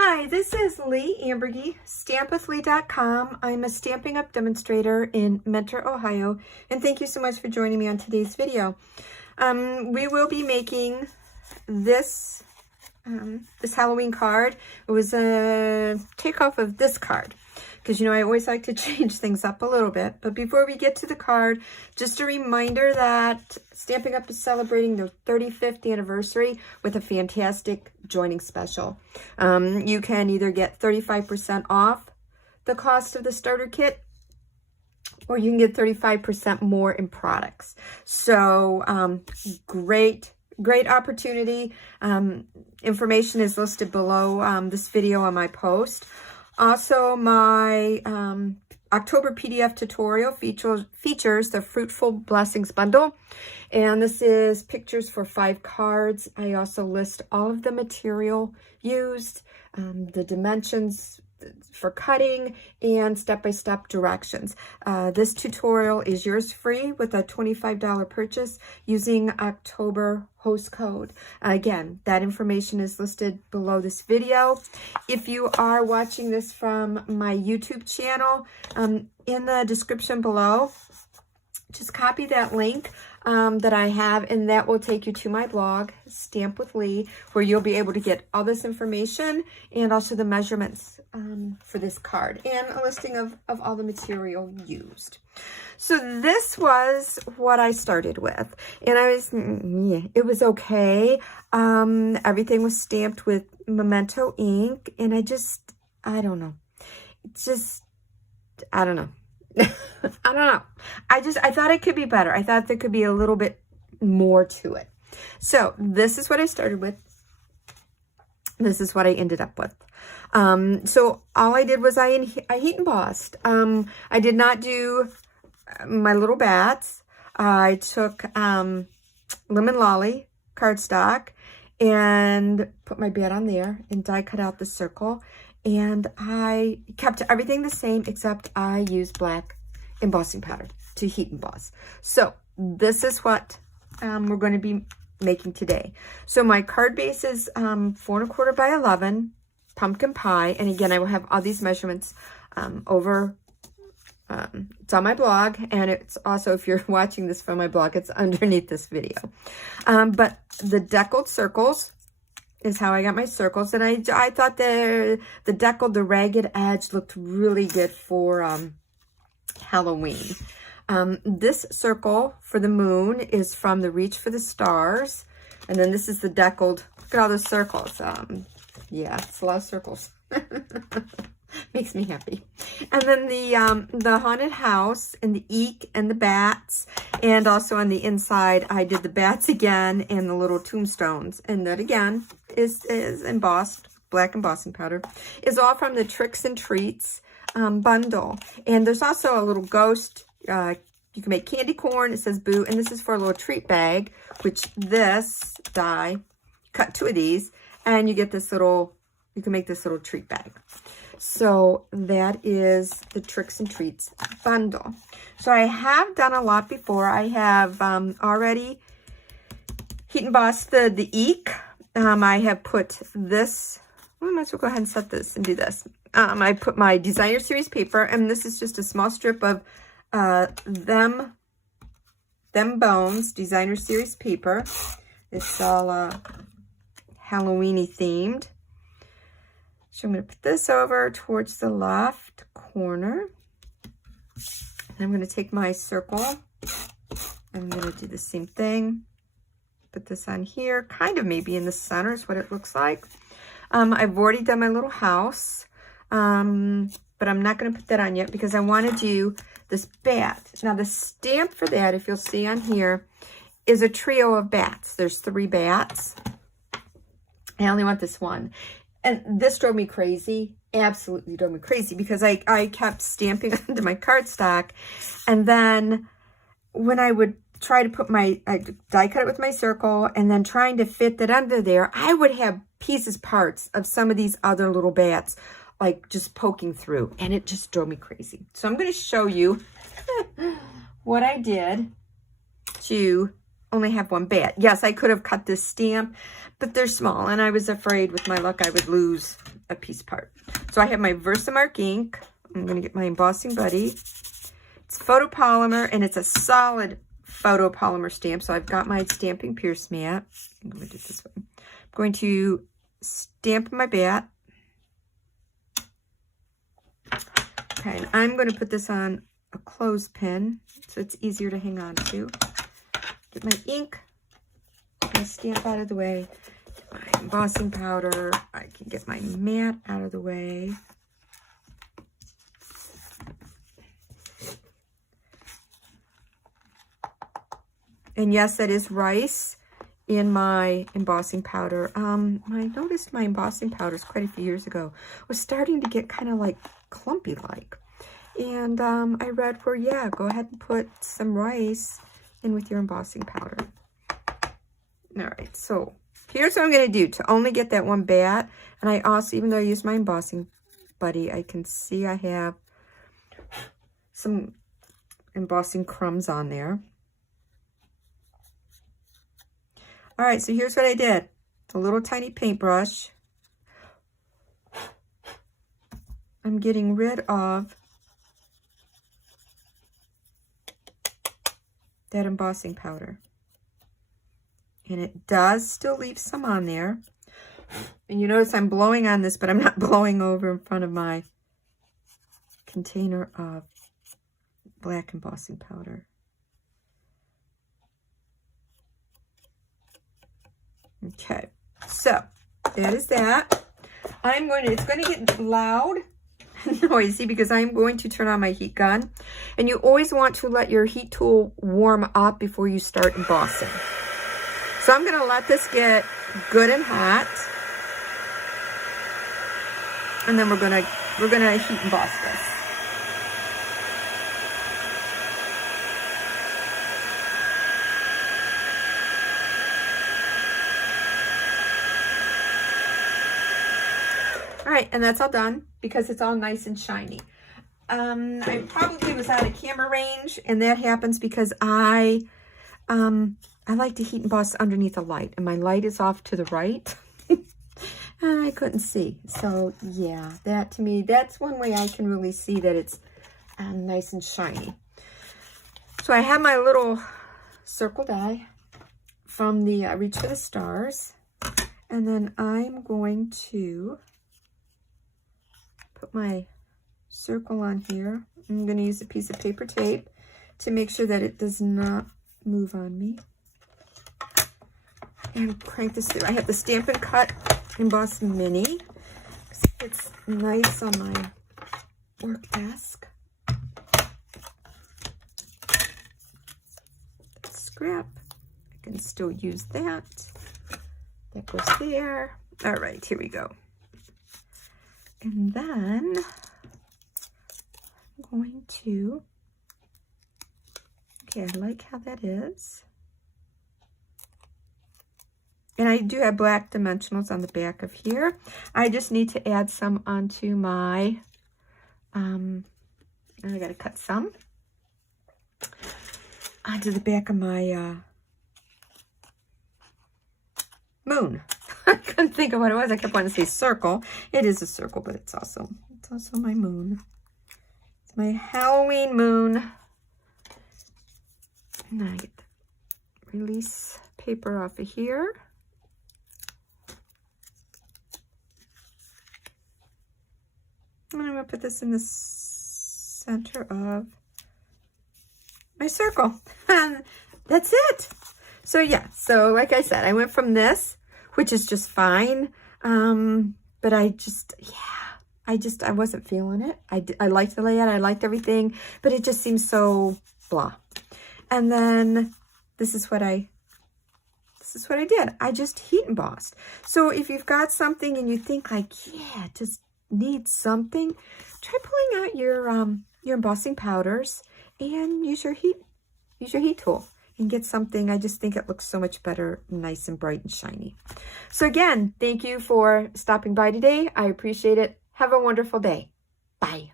Hi, this is Leigh Ambergy, stampwithleigh.com. I'm a Stampin' Up! Demonstrator in Mentor, Ohio, and thank you so much for joining me on today's video. We will be making this Halloween card. It was a takeoff of this card, because, you know, I always like to change things up a little bit. But before we get to the card, just a reminder that Stampin' Up! Is celebrating their 35th anniversary with a fantastic joining special. You can either get 35% off the cost of the starter kit, or you can get 35% more in products. So great opportunity. Information is listed below this video on my post. Also, my October PDF tutorial features the Fruitful Blessings bundle, and this is pictures for 5 cards. I also list all of the material used, the dimensions for cutting, and step-by-step directions. This tutorial is yours free with a $25 purchase using October host code. Again, that information is listed below this video. If you are watching this from my YouTube channel, in the description below, just copy that link that I have, and that will take you to my blog, Stamp with Leigh, where you'll be able to get all this information and also the measurements for this card and a listing of all the material used. So this was what I started with, and it was okay. Everything was stamped with Memento ink, and I don't know. I don't know. I don't know. I thought it could be better. I thought there could be a little bit more to it. So this is what I started with. This is what I ended up with. So all I did was I heat embossed. I did not do my little bats. I took Lemon Lolly cardstock and put my bat on there and die cut out the circle. And I kept everything the same, except I used black embossing powder to heat emboss. So this is what we're going to be making today. So my card base is 4 1/4 by 11 pumpkin pie. And again, I will have all these measurements over. It's on my blog, and it's also, if you're watching this from my blog, it's underneath this video. But the deckled circles is how I got my circles, and I thought the ragged edge looked really good for Halloween. This circle for the moon is from the Reach for the Stars, and then this is the deckled. Look at all those circles. Yeah, it's a lot of circles. Makes me happy. And then the haunted house and the eek and the bats, and also on the inside I did the bats again and the little tombstones, and that again is embossed, black embossing powder, is all from the Tricks and Treats bundle. And there's also a little ghost. You can make candy corn. It says boo, and this is for a little treat bag, which this die, cut 2 of these, and you get this little, you can make this little treat bag. So that is the Tricks and Treats bundle. So I have done a lot before. I have already heat embossed the eek. I have put this, well, I might as well go ahead and set this and do this. I put my Designer Series paper, and this is just a small strip of Them Bones Designer Series paper. It's all Halloween-y themed. So I'm going to put this over towards the left corner. And I'm going to take my circle. I'm going to do the same thing. Put this on here, kind of maybe in the center is what it looks like. I've already done my little house, but I'm not going to put that on yet because I want to do this bat. Now the stamp for that, if you'll see on here, is a trio of bats. There's 3 bats. I only want this one. And this drove me crazy, absolutely drove me crazy, because I kept stamping onto my cardstock. And then when I would try to put I die cut it with my circle, and then trying to fit that under there, I would have parts of some of these other little bats, like just poking through, and it just drove me crazy. So I'm going to show you what I did to only have 1 bat. Yes, I could have cut this stamp, but they're small, and I was afraid with my luck I would lose a piece part. So I have my Versamark ink. I'm going to get my embossing buddy. It's photopolymer, and it's a solid photopolymer stamp. So I've got my stamping pierce mat. I'm going to do it this way. I'm going to stamp my bat. Okay, and I'm going to put this on a clothespin so it's easier to hang on to. Get my ink, my stamp out of the way, get my embossing powder. I can get my mat out of the way. And yes, that is rice in my embossing powder. I noticed my embossing powders quite a few years ago was starting to get kind of like clumpy like. And I read where, yeah, go ahead and put some rice in with your embossing powder. All right, so here's what I'm going to do to only get that one bat. And I also, even though I use my embossing buddy, I can see I have some embossing crumbs on there. All right, so here's what I did. A little tiny paintbrush. I'm getting rid of that embossing powder. And it does still leave some on there. And you notice I'm blowing on this, but I'm not blowing over in front of my container of black embossing powder. Okay, so that is that. It's going to get loud and noisy because I'm going to turn on my heat gun. And you always want to let your heat tool warm up before you start embossing. So I'm going to let this get good and hot. And then we're going to heat emboss this. All right, and that's all done because it's all nice and shiny. I probably was out of camera range, and that happens because I like to heat emboss underneath a light, and my light is off to the right, and I couldn't see. So yeah, that to me, that's one way I can really see that it's nice and shiny. So I have my little circle die from the Reach for the Stars, and then I'm going to put my circle on here. I'm going to use a piece of paper tape to make sure that it does not move on me. And crank this through. I have the Stampin' Cut Emboss Mini. It's nice on my work desk. Scrap. I can still use that. That goes there. All right, here we go. And then I'm going to, okay, I like how that is. And I do have black dimensionals on the back of here. I just need to add some onto my, and I gotta cut some onto the back of my moon. I couldn't think of what it was. I kept wanting to say circle. It is a circle, but it's also my moon. It's my Halloween moon. And then I get the release paper off of here. And I'm going to put this in the center of my circle. And that's it. So yeah, so like I said, I went from this, which is just fine. But I wasn't feeling it. I liked the layout. I liked everything, but it just seems so blah. And then this is what I did. I just heat embossed. So if you've got something and you think like, yeah, it just needs something, try pulling out your embossing powders and use your heat tool and get something. I just think it looks so much better, nice and bright and shiny. So again, thank you for stopping by today. I appreciate it. Have a wonderful day. Bye.